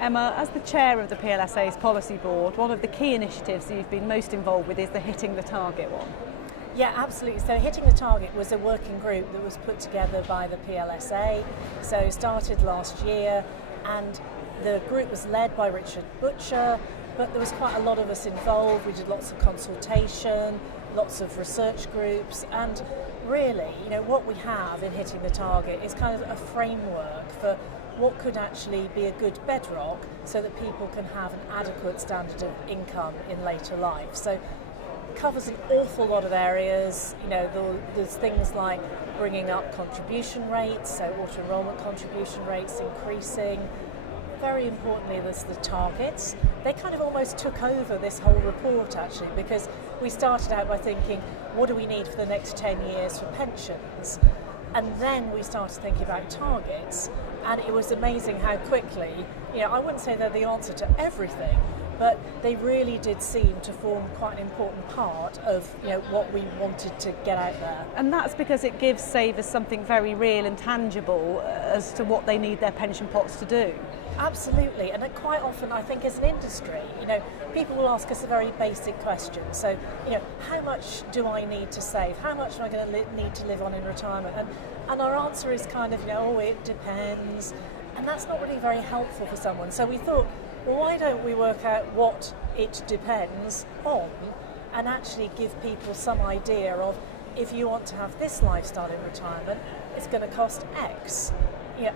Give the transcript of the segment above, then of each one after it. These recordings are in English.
Emma, as the chair of the PLSA's policy board, one of the key initiatives that you've been most involved with is the Hitting the Target one. Yeah, absolutely. So Hitting the Target was a working group that was put together by the PLSA. So it started last year, and the group was led by Richard Butcher, but there was quite a lot of us involved. We did lots of consultation, lots of research groups, and really, what we have in Hitting the Target is kind of a framework for what could actually be a good bedrock so that people can have an adequate standard of income in later life. So covers an awful lot of areas. There's things like bringing up contribution rates, so auto enrolment contribution rates increasing. Very importantly, there's the targets. They kind of almost took over this whole report actually, because we started out by thinking, what do we need for the next 10 years for pensions? And then we started thinking about targets, and it was amazing how quickly, I wouldn't say they're the answer to everything, but they really did seem to form quite an important part of what we wanted to get out there. And that's because it gives savers something very real and tangible as to what they need their pension pots to do. Absolutely, and quite often I think as an industry, people will ask us a very basic question. So, how much do I need to save? How much am I going to need to live on in retirement? And our answer is kind of, it depends. And that's not really very helpful for someone. So we thought, well, why don't we work out what it depends on and actually give people some idea of, if you want to have this lifestyle in retirement, it's going to cost X.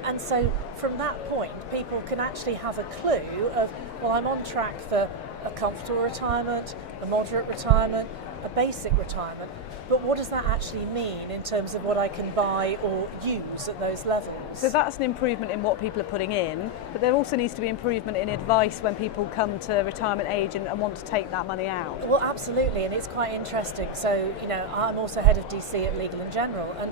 And so from that point, people can actually have a clue of, well, I'm on track for a comfortable retirement, a moderate retirement, a basic retirement, but what does that actually mean in terms of what I can buy or use at those levels? So that's an improvement in what people are putting in, but there also needs to be improvement in advice when people come to retirement age and want to take that money out. Well, absolutely, and it's quite interesting. So, I'm also head of DC at Legal & General, and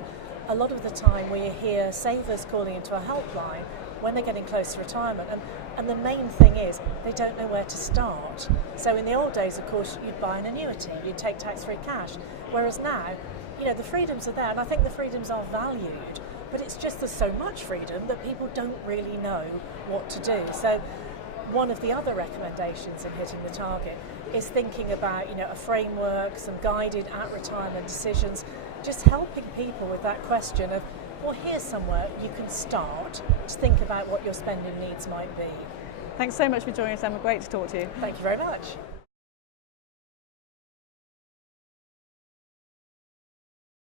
a lot of the time we hear savers calling into a helpline when they're getting close to retirement, and the main thing is they don't know where to start. So in the old days, of course, you'd buy an annuity, you'd take tax-free cash, whereas now, the freedoms are there, and I think the freedoms are valued, but it's just there's so much freedom that people don't really know what to do. So one of the other recommendations in Hitting the Target is thinking about, a framework, some guided at-retirement decisions, just helping people with that question of, well, here's somewhere you can start to think about what your spending needs might be. Thanks so much for joining us, Emma. Great to talk to you. Thank you very much.